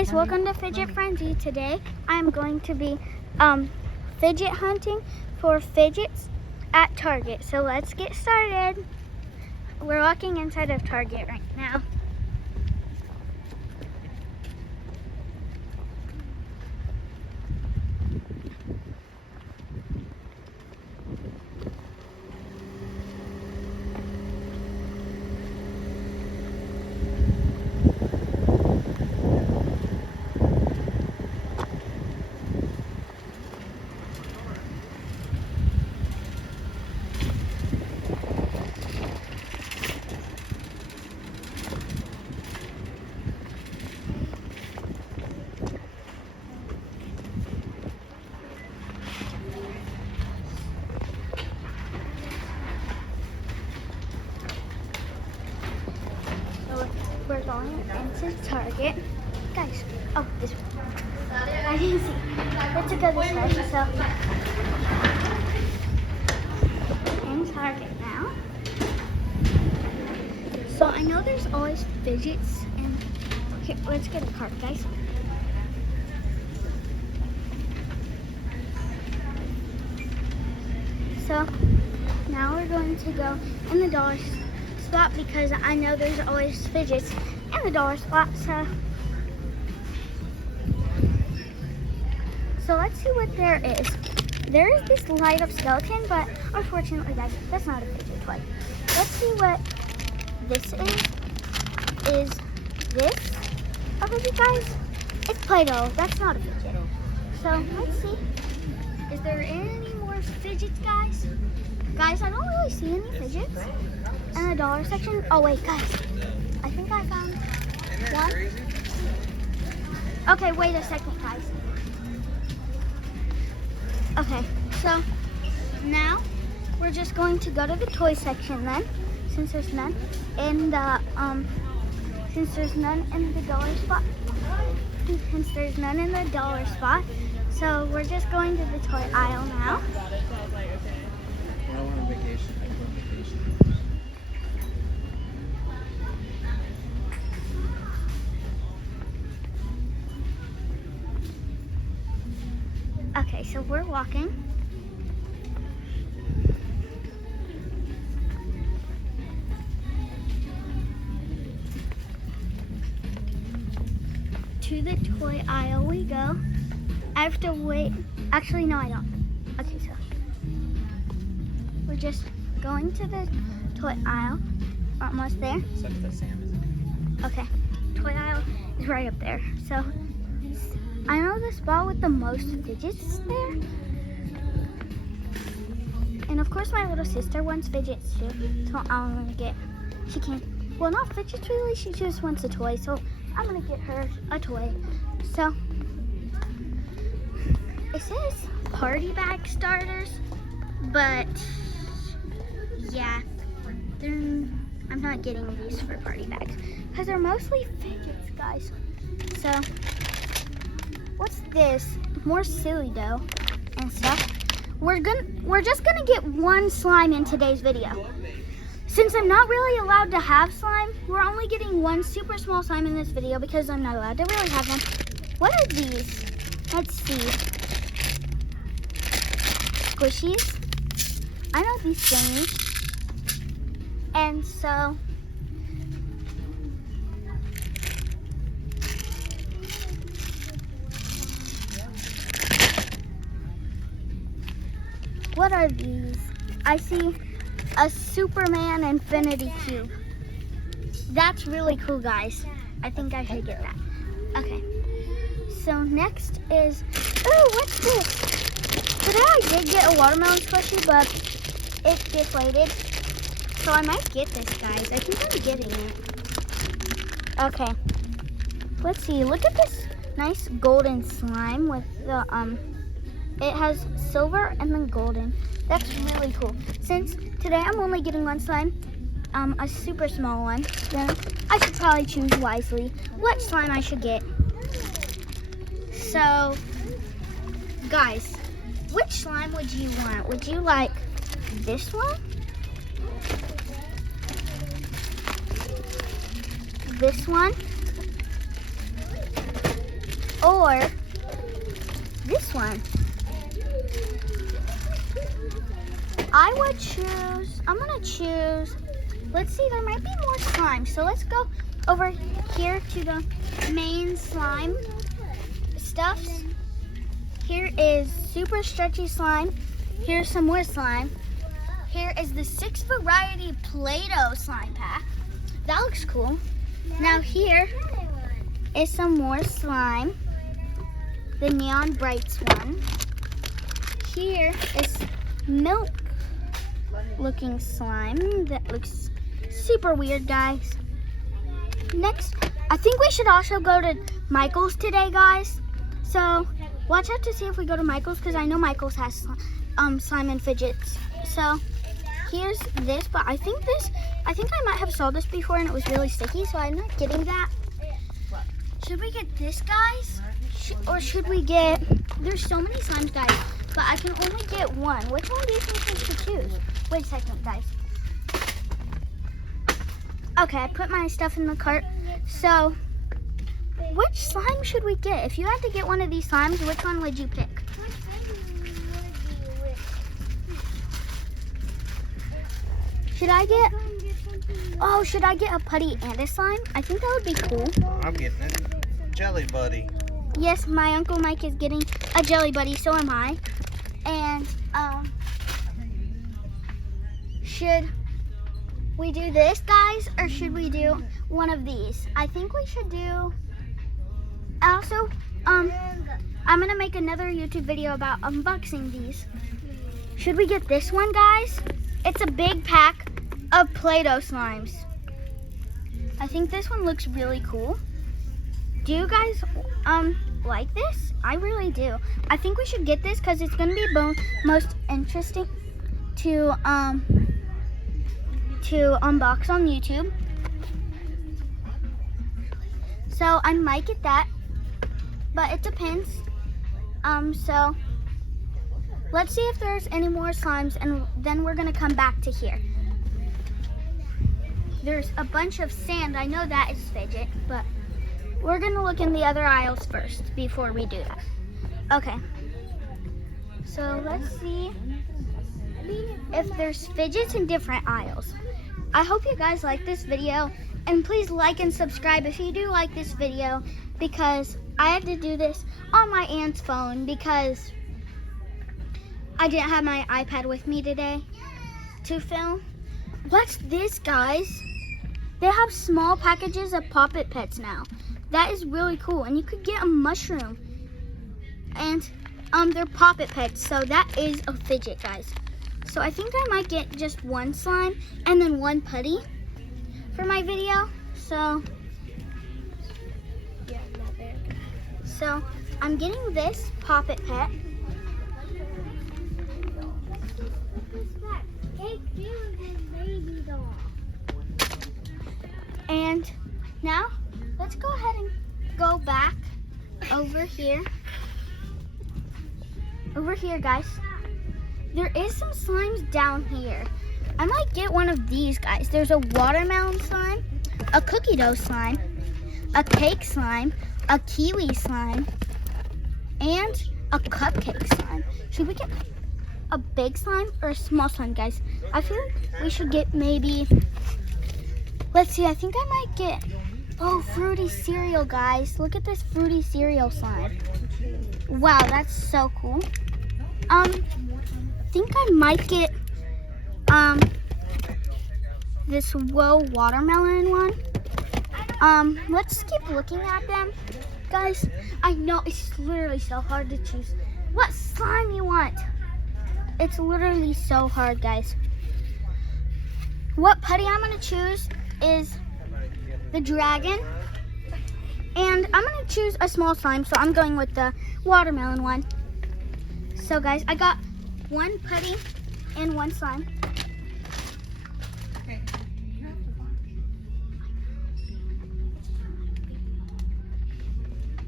Guys, welcome to Fidget Frenzy. Today I'm going to be fidget hunting for fidgets at Target. So let's get started. We're walking inside of Target right now. We're going into Target. Guys, oh, this one. I didn't see. Let's go this way. So, in Target now. So, I know there's always fidgets. And here, let's get a cart, guys. So, now we're going to go in the dollar spot because I know there's always fidgets in the dollar spot. So let's see what there is. There is this light up skeleton, but unfortunately, guys, that's not a fidget toy. Let's see what this is. Is this a fidget, guys? It's Play-Doh. That's not a fidget. So let's see. Is there any more fidgets, guys? Guys, I don't really see any fidgets in the dollar section. Oh wait, guys, I think I found one. Okay, wait a second, guys. Okay, so now we're just going to go to the toy section then, since there's none in the dollar spot. So we're just going to the toy aisle now. Okay, so we're walking. To the toy aisle we go. I have to wait. Actually, no, I don't. Okay, so we're just going to the toy aisle. We're almost there. Okay, toy aisle is right up there. So I know the spot with the most fidgets there. And of course my little sister wants fidgets too. So I'm gonna get, she can't, well not fidgets really, she just wants a toy. So I'm gonna get her a toy. So it says party bag starters, but yeah, I'm not getting these for party bags because they're mostly fidgets, guys. So what's this? More silly dough and stuff. We're just gonna get one slime in today's video. Since I'm not really allowed to have slime, we're only getting one super small slime in this video because I'm not allowed to really have them. What are these? Let's see. Squishies. I know these thingies. And so what are these? I see a Superman infinity cube. That's really cool, guys. I think I should get that. Okay. So next is, oh, what's this? Today I did get a watermelon squishy, but it deflated. So I might get this, guys. I think I'm getting it. Okay. Let's see. Look at this nice golden slime with the it has silver and then golden. That's really cool. Since today I'm only getting one slime, a super small one, then I should probably choose wisely what slime I should get. So, guys, which slime would you want? Would you like this one? This one? or this one. I'm gonna choose, let's see, there might be more slime. So let's go over here to the main slime stuffs. Here is super stretchy slime. Here's some more slime. Here is the 6 variety Play-Doh slime pack. That looks cool. Now here is some more slime. The Neon Brights one. Here is milk looking slime that looks super weird, guys. Next, I think we should also go to Michael's today, guys. So watch out to see if we go to Michael's, because I know Michael's has slime and fidgets. So here's this, but I think I might have saw this before and it was really sticky, so I'm not getting that. Should we get this, guys? Or should we get, there's so many slimes, guys, but I can only get one. Which one do you think we should choose? Wait a second, guys. Okay, I put my stuff in the cart. So, which slime should we get? If you had to get one of these slimes, which one would you pick? Should I get a putty and a slime? I think that would be cool. I'm getting it. Jelly Buddy. Yes, my Uncle Mike is getting a Jelly Buddy, so am I. And, should we do this, guys, or should we do one of these? I think we should do, also, I'm gonna make another YouTube video about unboxing these. Should we get this one, guys? It's a big pack of Play-Doh slimes. I think this one looks really cool. Do you guys like this? I really do. I think we should get this because it's gonna be most interesting to unbox on YouTube. So I might get that, but it depends. So let's see if there's any more slimes, and then we're gonna come back to here. There's a bunch of sand. I know that is Fidget, but we're gonna look in the other aisles first before we do that. Okay. So let's see if there's fidgets in different aisles. I hope you guys like this video, and please like and subscribe if you do like this video, because I had to do this on my aunt's phone because I didn't have my iPad with me today to film. What's this, guys? They have small packages of Pop-It Pets now. That is really cool, and you could get a mushroom. And they're Pop-It Pets, so that is a fidget, guys. So I think I might get just one slime and then one putty for my video. So I'm getting this Pop-It Pet. And now let's go ahead and go back over here. Over here, guys. There is some slimes down here. I might get one of these, guys. There's a watermelon slime, a cookie dough slime, a cake slime, a kiwi slime, and a cupcake slime. Should we get a big slime or a small slime, guys? I feel like we should get maybe, let's see, I think I might get, oh, fruity cereal, guys. Look at this fruity cereal slime. Wow, that's so cool. I think I might get this watermelon one. Let's keep looking at them. Guys, I know it's literally so hard to choose what slime you want. It's literally so hard, guys. What putty I'm gonna choose is the dragon. And I'm gonna choose a small slime, so I'm going with the watermelon one. So guys, I got one putty and one slime.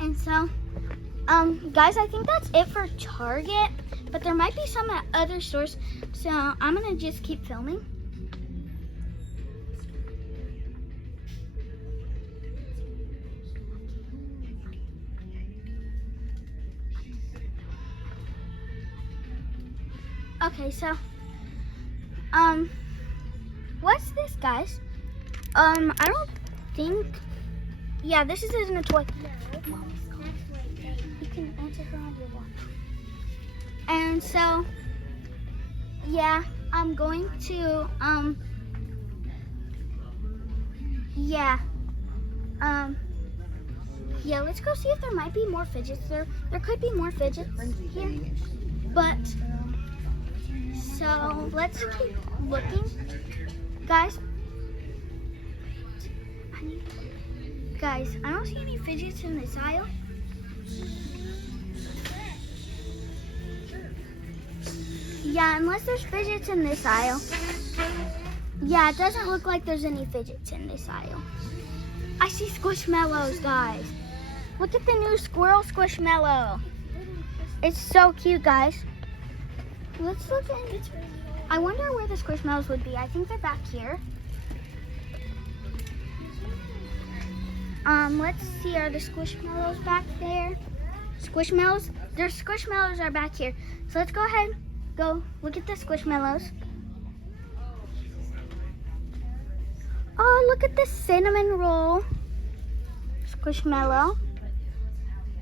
And so, guys, I think that's it for Target, but there might be some at other stores, so I'm gonna just keep filming. Okay, so, what's this, guys? I don't think, yeah, this isn't a toy. You can answer her on your watch. And so, yeah, I'm going to, yeah, let's go see if there might be more fidgets there. There could be more fidgets here, but, so let's keep looking, guys. Guys, I don't see any fidgets in this aisle. Yeah, unless there's fidgets in this aisle. Yeah, it doesn't look like there's any fidgets in this aisle. I see Squishmallows, guys. Look at the new squirrel Squishmallow. It's so cute, guys. Let's look in. I wonder where the Squishmallows would be. I think they're back here. Let's see, are the Squishmallows back there? Squishmallows? Their Squishmallows are back here. So let's go ahead, go look at the Squishmallows. Oh, look at the cinnamon roll Squishmallow.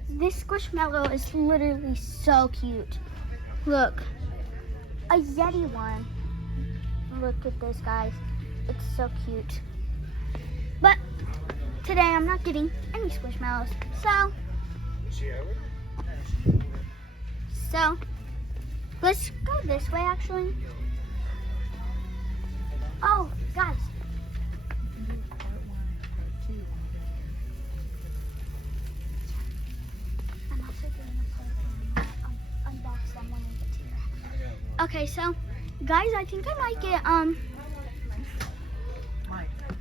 This Squishmallow is literally so cute. Look, a Yeti one. Look at this, guys. It's so cute. But today I'm not getting any Squishmallows. So let's go this way, actually. Oh, guys. I'm also doing a unbox them when we get to here. Okay, so guys, I think I might get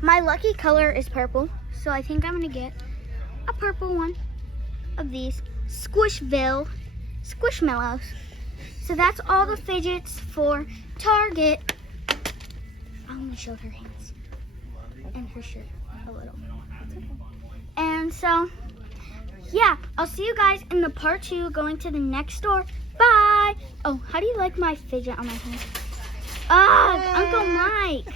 my lucky color is purple, so I think I'm gonna get a purple one of these Squishmallows. So that's all the fidgets for Target. I only showed her hands and her shirt a little. And so, yeah, I'll see you guys in the part 2 going to the next store. Bye. Oh, how do you like my fidget on my hand? Ah, Uncle Mike.